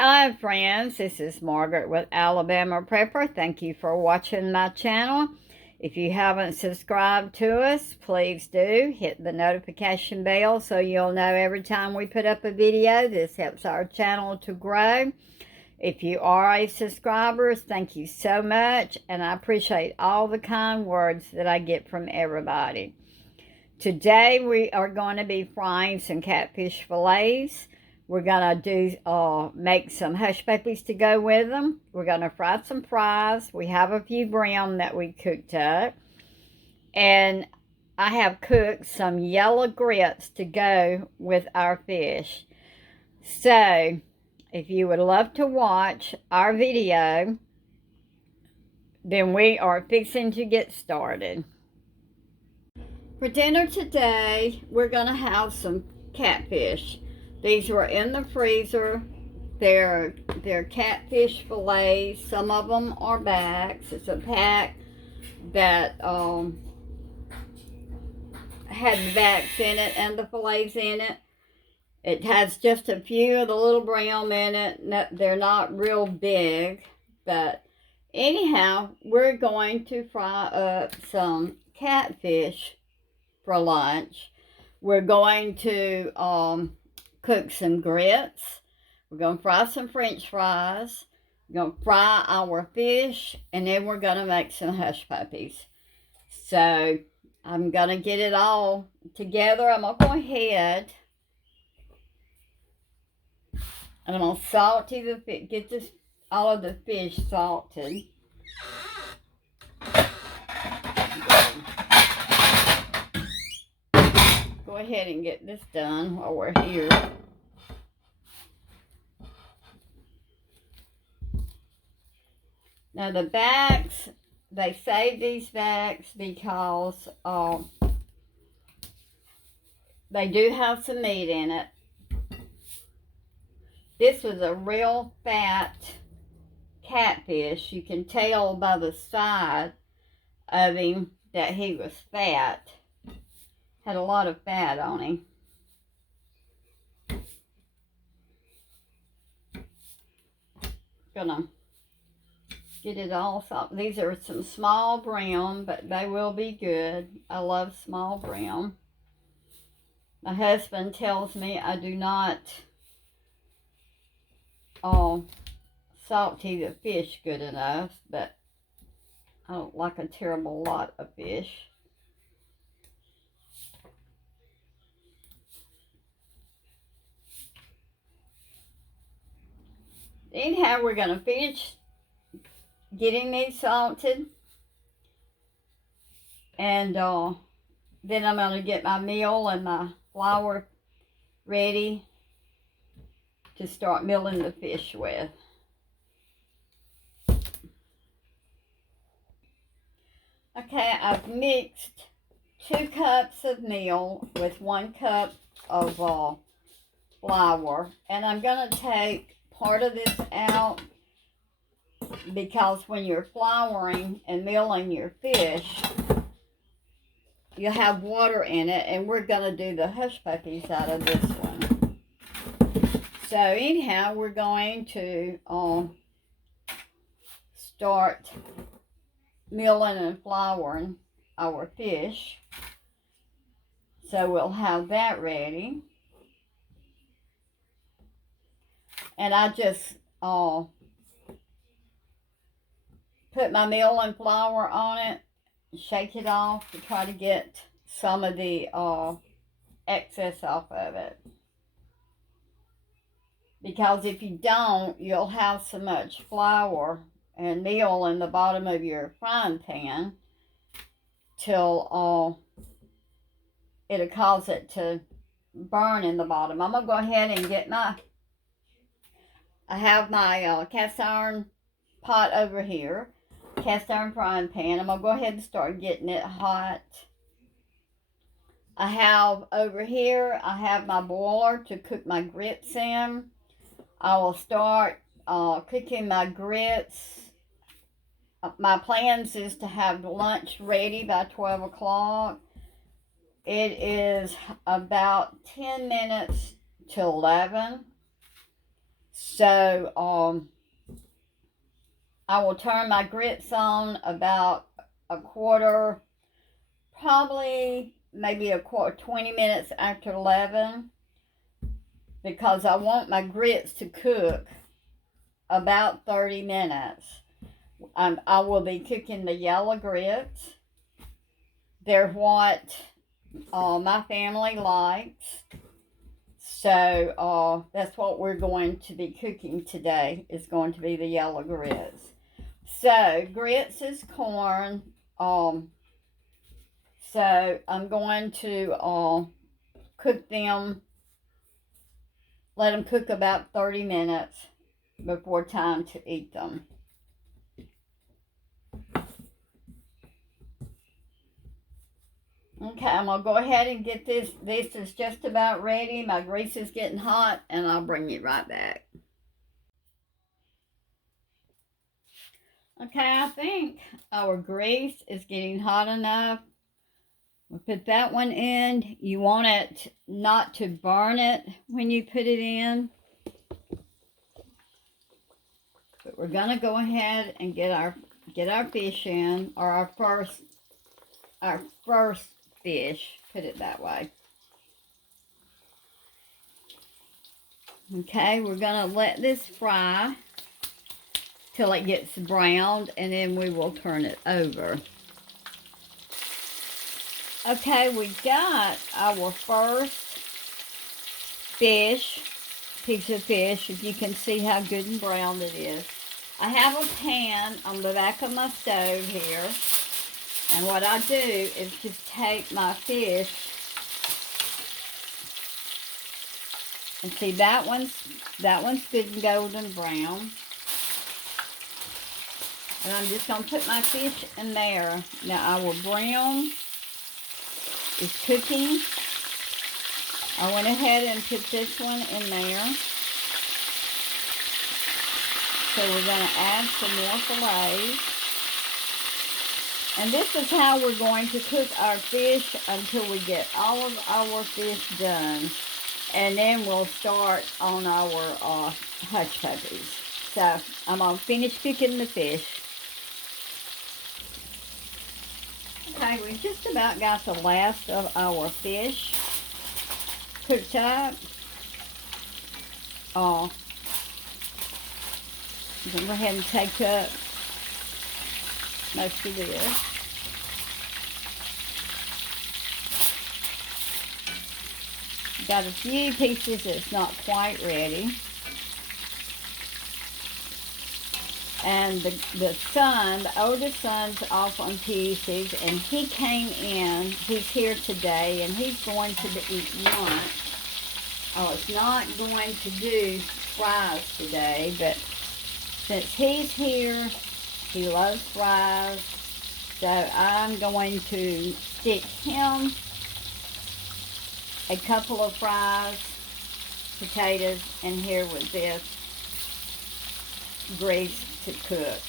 Hello friends, this is Margaret with Alabama Prepper. Thank you for watching my channel. If you haven't subscribed to us, please do. Hit the notification bell so you'll know every time we put up a video. This helps our channel to grow. If you are a subscriber, thank you so much, and I appreciate all the kind words that I get from everybody. Today we are going to be frying some catfish fillets. We're going to make some hush puppies to go with them. We're going to fry some fries. We have a few brown that we cooked up. And I have cooked some yellow grits to go with our fish. So, if you would love to watch our video, then we are fixing to get started. For dinner today, we're going to have some catfish. These were in the freezer. They're catfish fillets. Some of them are backs. It's a pack that had the backs in it and the fillets in it. It has just a few of the little brown in it. No, they're not real big. But anyhow, we're going to fry up some catfish for lunch. We're going to cook some grits. We're going to fry some french fries. We're going to fry our fish, and then we're going to make some hush puppies. So I'm going to get it all together. I'm going to go ahead and I'm going to saute the fish, get all of the fish salted. Go ahead and get this done while we're here. Now the backs, they save these backs because they do have some meat in it. This was a real fat catfish. You can tell by the side of him that he was fat. Had a lot of fat on him. Gonna get it all salted. These are some small brown, but they will be good. I love small brown. My husband tells me I do not saute the fish good enough, but I don't like a terrible lot of fish. Anyhow, we're going to finish getting these salted, and then I'm going to get my meal and my flour ready to start milling the fish with. Okay, I've mixed 2 cups of meal with 1 cup of flour, and I'm going to take part of this out because when you're flouring and milling your fish, you have water in it, and we're going to do the hush puppies out of this one. So anyhow, we're going to start milling and flouring our fish. So we'll have that ready. And I just put my meal and flour on it, shake it off to try to get some of the excess off of it. Because if you don't, you'll have so much flour and meal in the bottom of your frying pan till it'll cause it to burn in the bottom. I'm going to go ahead and get I have my cast iron pot over here, cast iron frying pan. I'm going to go ahead and start getting it hot. I have over here, I have my boiler to cook my grits in. I will start cooking my grits. My plans is to have lunch ready by 12 o'clock. It is about 10 minutes till 11. So, I will turn my grits on about a quarter, probably maybe a quarter, 20 minutes after 11, because I want my grits to cook about 30 minutes. I will be cooking the yellow grits. They're what my family likes. So that's what we're going to be cooking today. Is going to be the yellow grits. So grits is corn. So I'm going to cook them. Let them cook about 30 minutes before time to eat them. Okay, I'm going to go ahead and get this. This is just about ready. My grease is getting hot, and I'll bring it right back. Okay, I think our grease is getting hot enough. We'll put that one in. You want it not to burn it when you put it in. But we're going to go ahead and get our fish in, or our first fish, put it that way. Okay, we're going to let this fry till it gets browned, and then we will turn it over. Okay, we got our first piece of fish, if you can see how good and brown it is. I have a pan on the back of my stove here, and what I do is just take my fish, and see that one's good and golden brown. And I'm just going to put my fish in there. Now our brown is cooking. I went ahead and put this one in there. So we're going to add some more fillets. And this is how we're going to cook our fish until we get all of our fish done. And then we'll start on our hush puppies. So I'm going to finish cooking the fish. Okay, we just about got the last of our fish cooked up. I'm going to go ahead and take up most of this. Got a few pieces that's not quite ready. And the son, the oldest son's off on Tuesdays, and he came in. He's here today, and he's going to eat lunch. I was not going to do fries today, but since he's here, he loves fries, so I'm going to stick him a couple of fries, potatoes, and here with this grease to cook.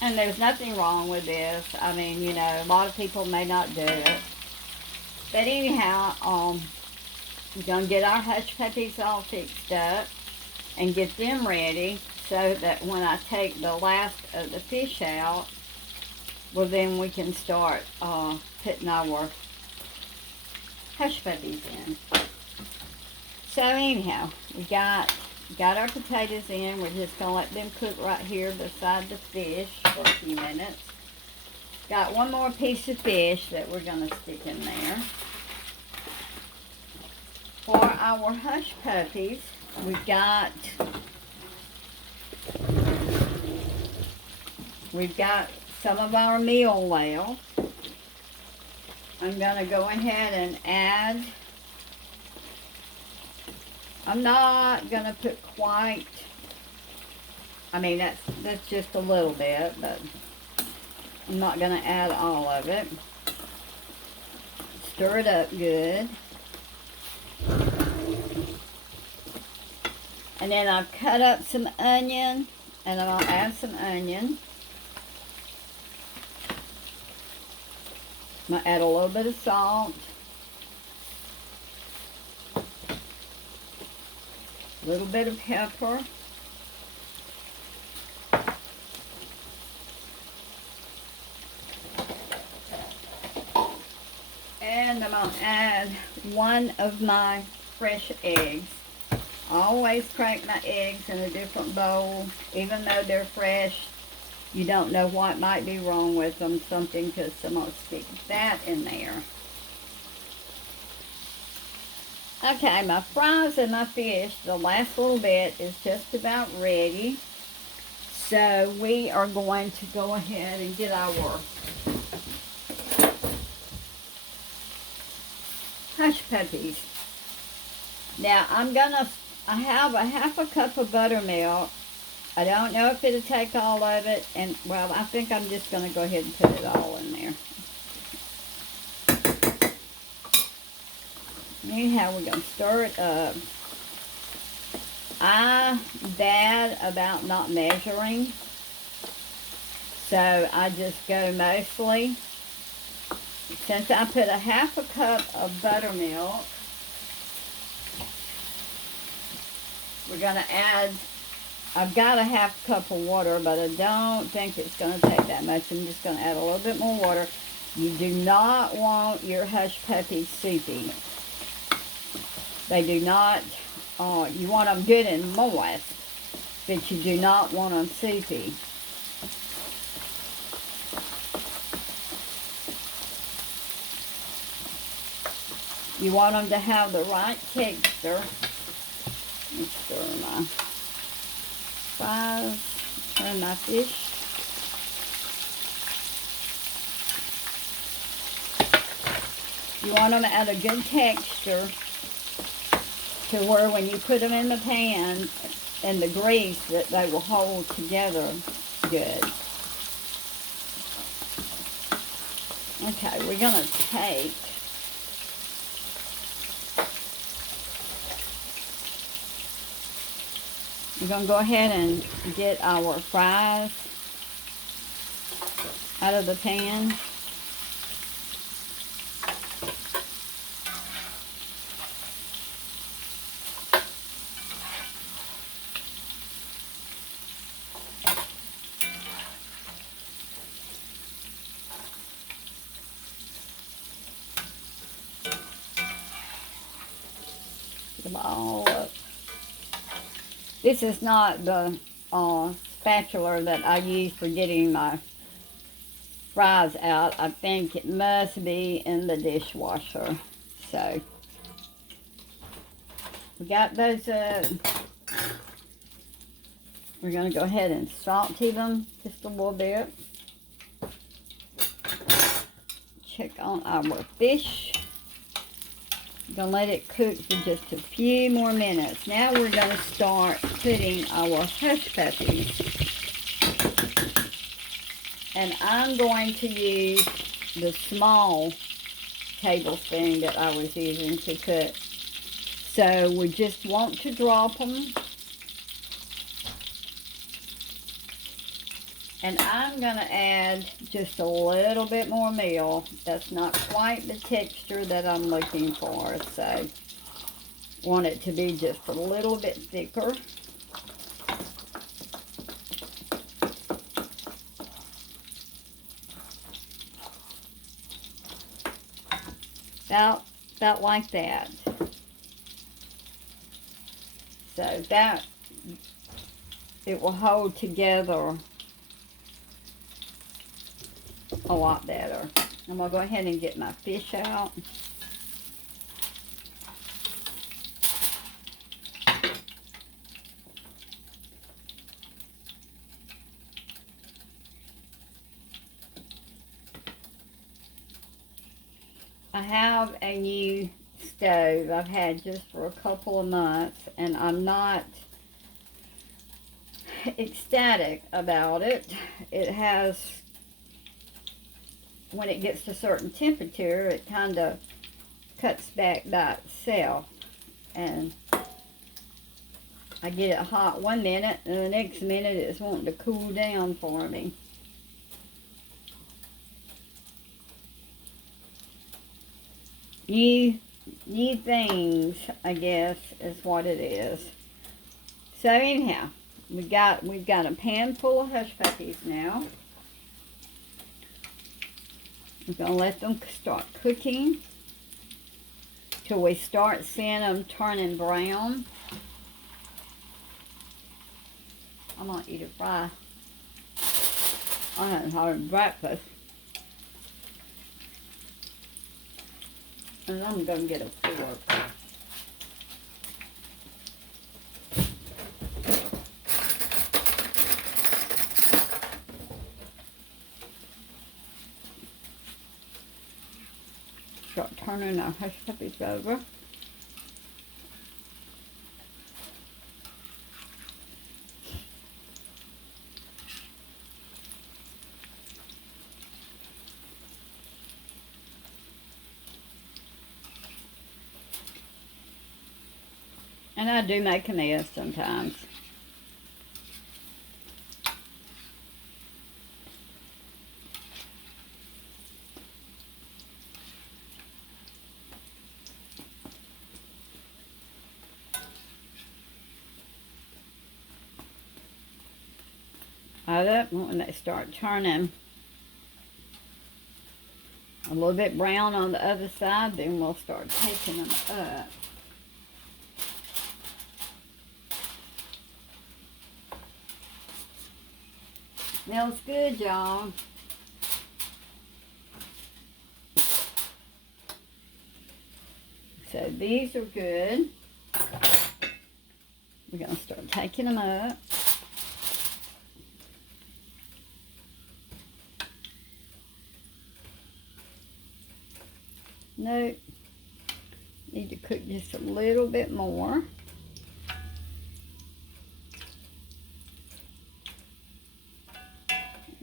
And there's nothing wrong with this. I mean, you know, a lot of people may not do it. But anyhow, we're going to get our hush puppies all fixed up and get them ready so that when I take the last of the fish out, well, then we can start putting our hush puppies in. So anyhow, we got our potatoes in. We're just going to let them cook right here beside the fish for a few minutes. Got one more piece of fish that we're going to stick in there. For our hush puppies, we've got some of our meal oil. I'm going to go ahead and add. I'm not going to put quite, I mean, that's just a little bit, but I'm not going to add all of it. Stir it up good. And then I've cut up some onion, and I'll add some onion. I'm going to add a little bit of salt. little bit of pepper. And I'm going to add one of my fresh eggs. I always crack my eggs in a different bowl. Even though they're fresh, you don't know what might be wrong with them. Something, because I'm going to stick that in there. Okay, my fries and my fish, the last little bit is just about ready. So we are going to go ahead and get our Hushpuppies. Now I have a half a cup of buttermilk. I don't know if it'll take all of it, and well, I think I'm just going to go ahead and put it all in there. Anyhow, we're going to stir it up. I'm bad about not measuring, so I just go mostly. Since I put a half a cup of buttermilk, we're going to add, I've got a half cup of water, but I don't think it's going to take that much. I'm just going to add a little bit more water. You do not want your Hushpuppies soupy. They do not, you want them good and moist, but you do not want them soupy. You want them to have the right texture. Let me stir my fries, stir my fish. You want them at a good texture to where when you put them in the pan and the grease that they will hold together good. Okay, we're going to take we're going to go ahead and get our fries out of the pan. Them all up. This is not the spatula that I use for getting my fries out. I think it must be in the dishwasher. So we got those up. We're going to go ahead and saute them just a little bit. Check on our fish. Gonna let it cook for just a few more minutes. Now we're gonna start putting our Hushpuppies. And I'm going to use the small tablespoon that I was using to put. So we just want to drop them. And I'm going to add just a little bit more meal. That's not quite the texture that I'm looking for. So, want it to be just a little bit thicker. About like that. So that, it will hold together a lot better. I'm going to go ahead and get my fish out. I have a new stove I've had just for a couple of months, and I'm not ecstatic about it. It has, when it gets to a certain temperature, it kind of cuts back by itself. And I get it hot one minute, and the next minute it's wanting to cool down for me. New things, I guess, is what it is. So anyhow, we've got a pan full of hush puppies now. We're going to let them start cooking till we start seeing them turning brown. I'm going to eat a fry. I haven't had breakfast. And I'm going to get a fork. Start turning our hush puppies over. And I do make a mess sometimes. When they start turning a little bit brown on the other side, then we'll start taking them up. Smells good, y'all. So these are good. We're going to start taking them up. Nope. Need to cook just a little bit more.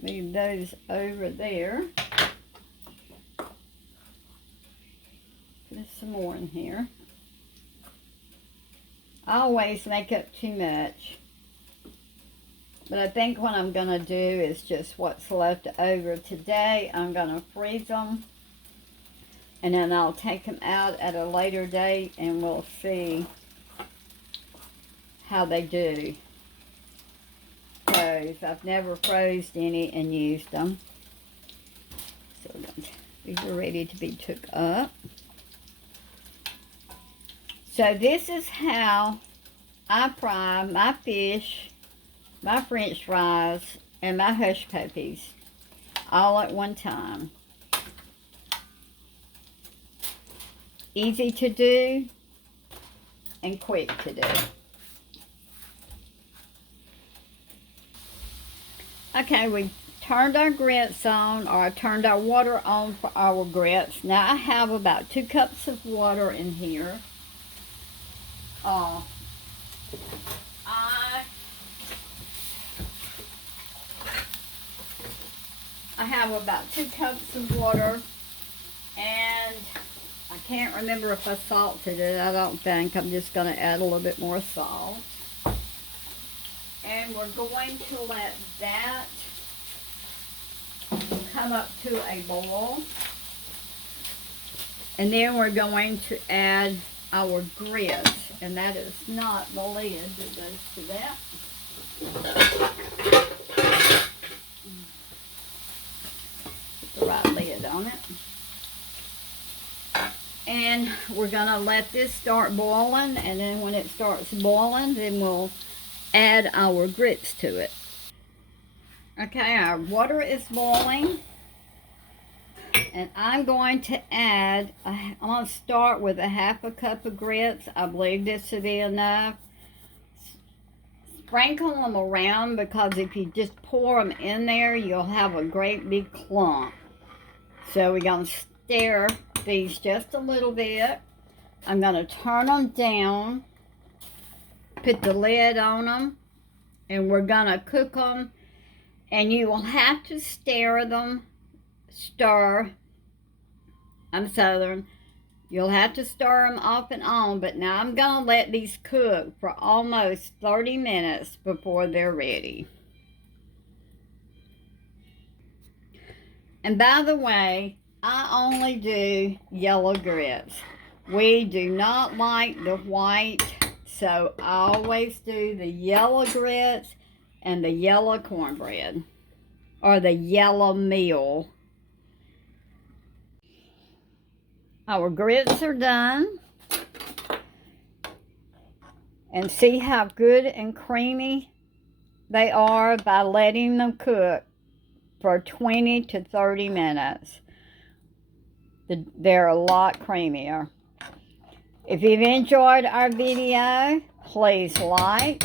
Leave those over there. Put some more in here. I always make up too much. But I think what I'm going to do is just what's left over today. I'm going to freeze them. And then I'll take them out at a later date and we'll see how they do. Because I've never froze any and used them. So these are ready to be took up. So this is how I fry my fish, my french fries, and my hush puppies all at one time. Easy to do and quick to do. Okay, we turned our grits on, or I turned our water on for our grits. Now I have about 2 cups of water in here. I have about 2 cups of water, and I can't remember if I salted it. I don't think. I'm just going to add a little bit more salt. And we're going to let that come up to a boil. And then we're going to add our grits. And that is not the lid that goes to that. Put the right lid on it. And we're going to let this start boiling, and then when it starts boiling, then we'll add our grits to it. Okay, our water is boiling, and I'm going to add, I'm going to start with a 1/2 cup of grits. I believe this will be enough. Sprinkle them around, because if you just pour them in there, you'll have a great big clump. So we're going to stir these just a little bit. I'm going to turn them down, put the lid on them, and we're going to cook them. And you will have to stir them, I'm Southern. You'll have to stir them off and on, but now I'm going to let these cook for almost 30 minutes before they're ready. And by the way, I only do yellow grits. We do not like the white So I always do the yellow grits and the yellow cornbread, or the yellow meal. Our grits are done. And see how good and creamy they are by letting them cook for 20 to 30 minutes. They're a lot creamier. If you've enjoyed our video, please like,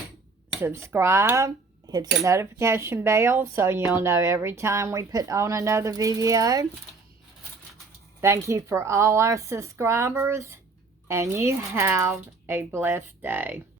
subscribe, hit the notification bell so you'll know every time we put on another video. Thank you for all our subscribers, and you have a blessed day.